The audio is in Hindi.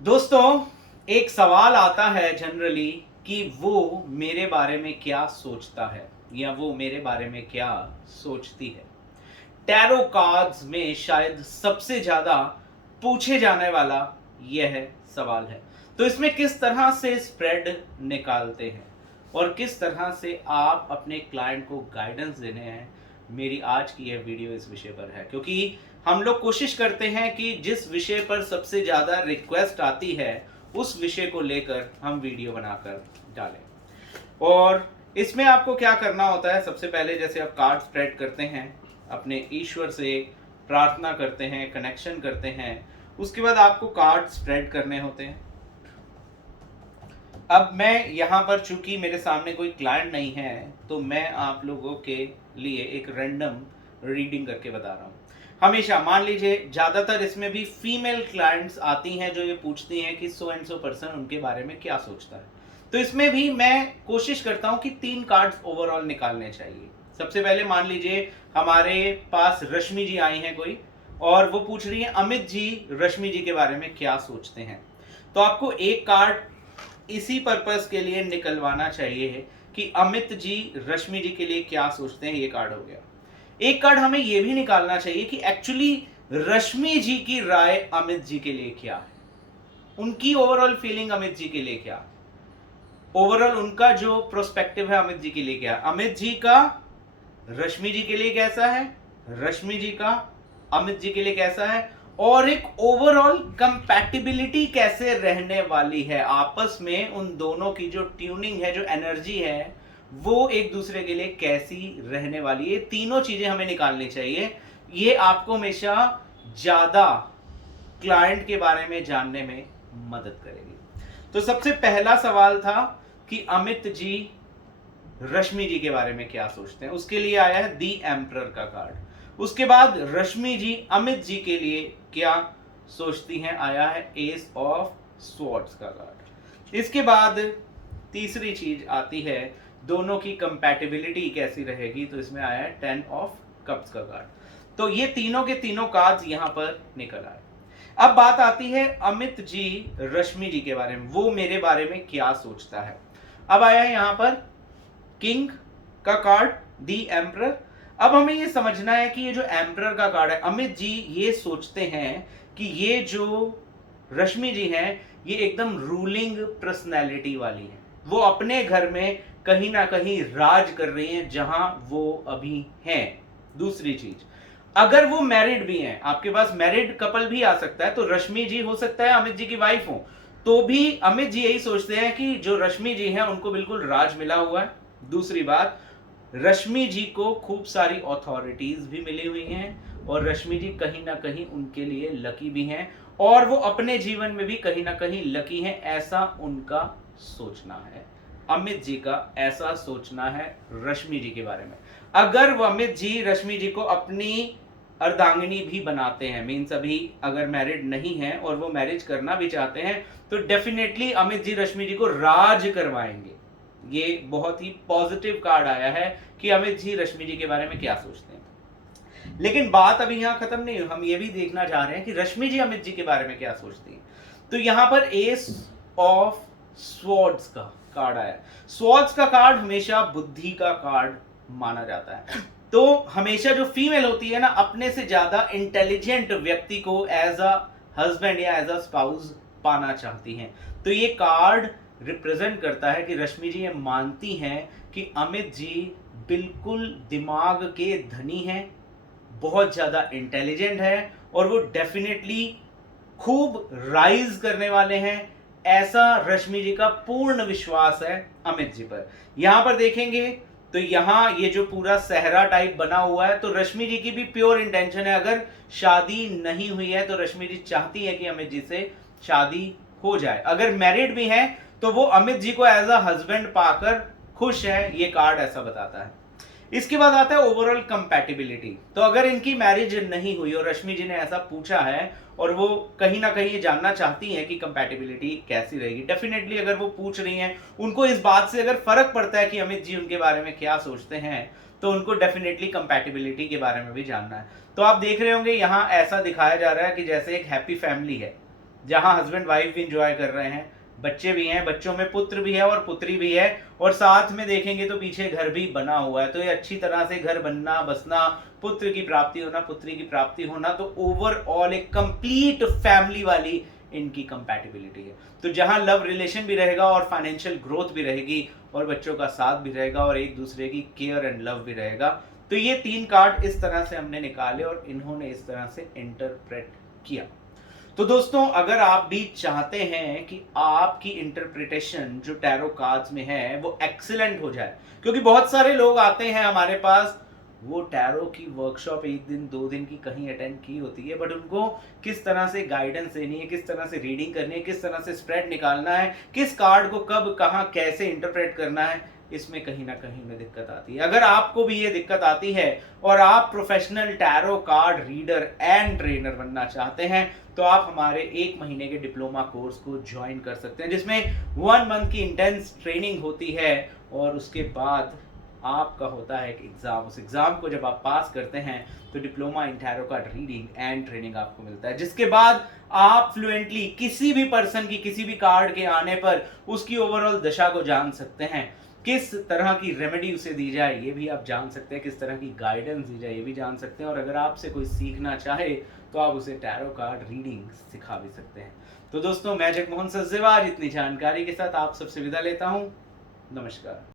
दोस्तों, एक सवाल आता है जनरली कि वो मेरे बारे में क्या सोचता है या वो मेरे बारे में क्या सोचती है। टैरो कार्ड्स में शायद सबसे ज़्यादा पूछे जाने वाला यह सवाल है। तो इसमें किस तरह से स्प्रेड निकालते हैं और किस तरह से आप अपने क्लाइंट को गाइडेंस देने हैं, मेरी आज की यह वीडियो इस विषय पर है। क्योंकि हम लोग कोशिश करते हैं कि जिस विषय पर सबसे ज़्यादा रिक्वेस्ट आती है, उस विषय को लेकर हम वीडियो बनाकर डालें। और इसमें आपको क्या करना होता है, सबसे पहले जैसे आप कार्ड स्प्रेड करते हैं, अपने ईश्वर से प्रार्थना करते हैं, कनेक्शन करते हैं, उसके बाद आपको कार्ड स्प्रेड करने होते हैं। अब मैं यहाँ पर चूंकि मेरे सामने कोई क्लाइंट नहीं है, तो मैं आप लोगों के लिए एक रैंडम रीडिंग करके बता रहा हूँ। हमेशा मान लीजिए, ज़्यादातर इसमें भी फीमेल क्लाइंट्स आती हैं जो ये पूछती हैं कि सो एंड सो पर्सन उनके बारे में क्या सोचता है। तो इसमें भी मैं कोशिश करता हूँ कि 3 कार्ड्स ओवरऑल निकालने चाहिए। सबसे पहले मान लीजिए हमारे पास रश्मि जी आई हैं कोई, और वो पूछ रही है अमित जी रश्मि जी के बारे में क्या सोचते हैं। तो आपको एक कार्ड इसी पर्पस के लिए निकलवाना चाहिए कि अमित जी रश्मि जी के लिए क्या सोचते हैं। ये कार्ड हो गया। एक कार्ड हमें यह भी निकालना चाहिए कि एक्चुअली रश्मि जी की राय अमित जी के लिए क्या है, उनकी ओवरऑल फीलिंग अमित जी के लिए क्या है, ओवरऑल उनका जो प्रोस्पेक्टिव है अमित जी के लिए क्या है, अमित जी का रश्मि जी के लिए कैसा है, रश्मि जी का अमित जी के लिए कैसा है, और एक ओवरऑल कंपैटिबिलिटी कैसे रहने वाली है आपस में। उन दोनों की जो ट्यूनिंग है, जो एनर्जी है, वो एक दूसरे के लिए कैसी रहने वाली है। तीनों चीजें हमें निकालनी चाहिए। ये आपको हमेशा ज्यादा क्लाइंट के बारे में जानने में मदद करेगी। तो सबसे पहला सवाल था कि अमित जी रश्मि जी के बारे में क्या सोचते हैं। उसके लिए आया है दी एम्परर का कार्ड। उसके बाद रश्मि जी अमित जी के लिए क्या सोचती हैं, आया है एस ऑफ स्वॉर्ड्स का कार्ड। इसके बाद तीसरी चीज आती है दोनों की कंपैटिबिलिटी कैसी रहेगी, तो इसमें आया है 10 ऑफ कप्स का कार्ड। तो ये तीनों के तीनों कार्ड्स यहां पर निकल आए। अब बात आती है अमित जी रश्मि जी के बारे में, वो मेरे बारे में क्या सोचता है। अब आया है यहां पर किंग का कार्ड, दी एम्परर। अब हमें ये समझना है कि ये जो एम्परर का कार्ड है, अमित जी ये सोचते हैं कि ये जो रश्मि जी हैं, ये एकदम रूलिंग पर्सनैलिटी वाली हैं। वो अपने घर में कहीं ना कहीं राज कर रही हैं जहां वो अभी हैं। दूसरी चीज, अगर वो मैरिड भी हैं, आपके पास मैरिड कपल भी आ सकता है, तो रश्मि जी हो सकता है अमित जी की वाइफ हो, तो भी अमित जी यही सोचते हैं कि जो रश्मि जी हैं उनको बिल्कुल राज मिला हुआ है। दूसरी बात, रश्मि जी को खूब सारी अथॉरिटीज भी मिली हुई हैं और रश्मि जी कहीं ना कहीं उनके लिए लकी भी हैं, और वो अपने जीवन में भी कहीं ना कहीं लकी हैं, ऐसा उनका सोचना है। अमित जी का ऐसा सोचना है रश्मि जी के बारे में। अगर वो अमित जी रश्मि जी को अपनी अर्धांगिनी भी बनाते हैं, मीन्स अभी अगर मैरिड नहीं है और वो मैरिज करना भी चाहते हैं, तो डेफिनेटली अमित जी रश्मि जी को राज करवाएंगे। ये बहुत ही पॉजिटिव कार्ड आया है कि अमित जी रश्मि जी के बारे में क्या सोचते हैं। लेकिन बात अभी यहां खत्म नहीं हुई, हम ये भी देखना चाह रहे हैं कि रश्मि जी अमित जी के बारे में क्या सोचती हैं। तो यहां पर एस ऑफ स्वॉर्ड्स का कार्ड आया। स्वॉर्ड्स का कार्ड हमेशा बुद्धि का कार्ड माना जाता है। तो हमेशा जो फीमेल होती है ना, अपने से ज्यादा इंटेलिजेंट व्यक्ति को एज अ हस्बैंड या एज अ स्पाउस पाना चाहती हैं। तो ये कार्ड रिप्रेजेंट करता है कि रश्मि जी ये मानती हैं कि अमित जी बिल्कुल दिमाग के धनी हैं, बहुत ज्यादा इंटेलिजेंट है, और वो डेफिनेटली खूब राइज करने वाले हैं, ऐसा रश्मि जी का पूर्ण विश्वास है अमित जी पर। यहां पर देखेंगे तो यहां ये जो पूरा सहरा टाइप बना हुआ है, तो रश्मि जी की भी प्योर इंटेंशन है, अगर शादी नहीं हुई है तो रश्मि जी चाहती है कि अमित जी से शादी हो जाए। अगर मैरिड भी है तो वो अमित जी को एज अ हस्बैंड पाकर खुश है, ये कार्ड ऐसा बताता है। इसके बाद आता है ओवरऑल कंपैटिबिलिटी। तो अगर इनकी मैरिज नहीं हुई और रश्मि जी ने ऐसा पूछा है और वो कहीं ना कहीं ये जानना चाहती हैं कि कंपैटिबिलिटी कैसी रहेगी, डेफिनेटली अगर वो पूछ रही हैं, उनको इस बात से अगर फर्क पड़ता है कि अमित जी उनके बारे में क्या सोचते हैं, तो उनको डेफिनेटली कंपैटिबिलिटी के बारे में भी जानना है। तो आप देख रहे होंगे यहाँ ऐसा दिखाया जा रहा है कि जैसे एक हैप्पी फैमिली है, जहां हस्बैंड वाइफ भी इंजॉय कर रहे हैं, बच्चे भी हैं, बच्चों में पुत्र भी है और पुत्री भी है, और साथ में देखेंगे तो पीछे घर भी बना हुआ है। तो ये अच्छी तरह से घर बनना बसना, पुत्र की प्राप्ति होना, पुत्री की प्राप्ति होना, तो ओवरऑल एक कंप्लीट फैमिली वाली इनकी कंपैटिबिलिटी है। तो जहां लव रिलेशन भी रहेगा और फाइनेंशियल ग्रोथ भी रहेगी और बच्चों का साथ भी रहेगा और एक दूसरे की केयर एंड लव भी रहेगा। तो ये 3 कार्ड इस तरह से हमने निकाले और इन्होंने इस तरह से इंटरप्रेट किया। तो दोस्तों, अगर आप भी चाहते हैं कि आपकी इंटरप्रिटेशन जो टैरो कार्ड्स में है वो एक्सीलेंट हो जाए, क्योंकि बहुत सारे लोग आते हैं हमारे पास, वो टैरो की वर्कशॉप 1 दिन 2 दिन की कहीं अटेंड की होती है, बट उनको किस तरह से गाइडेंस देनी है, किस तरह से रीडिंग करनी है, किस तरह से स्प्रेड निकालना है, किस कार्ड को कब कहाँ कैसे इंटरप्रेट करना है, इसमें कहीं ना कहीं उन्हें दिक्कत आती है। अगर आपको भी ये दिक्कत आती है और आप professional tarot card reader and trainer बनना चाहते हैं, तो आप हमारे 1 महीने के डिप्लोमा कोर्स को ज्वाइन कर सकते हैं, जिसमें 1 मंथ की इंटेंस ट्रेनिंग होती है और उसके बाद आपका होता है एक एग्जाम। उस एग्जाम को जब आप पास करते हैं तो diploma in tarot card reading and training आपको मिलता है, जिसके बाद आप फ्लुएंटली किसी भी पर्सन की किसी भी कार्ड के आने पर उसकी ओवरऑल दशा को जान सकते हैं, किस तरह की रेमेडी उसे दी जाए ये भी आप जान सकते हैं, किस तरह की गाइडेंस दी जाए ये भी जान सकते हैं, और अगर आपसे कोई सीखना चाहे तो आप उसे टैरो कार्ड रीडिंग सिखा भी सकते हैं। तो दोस्तों, मैं जगमोहन सचदेवा इतनी जानकारी के साथ आप सबसे विदा लेता हूं। नमस्कार।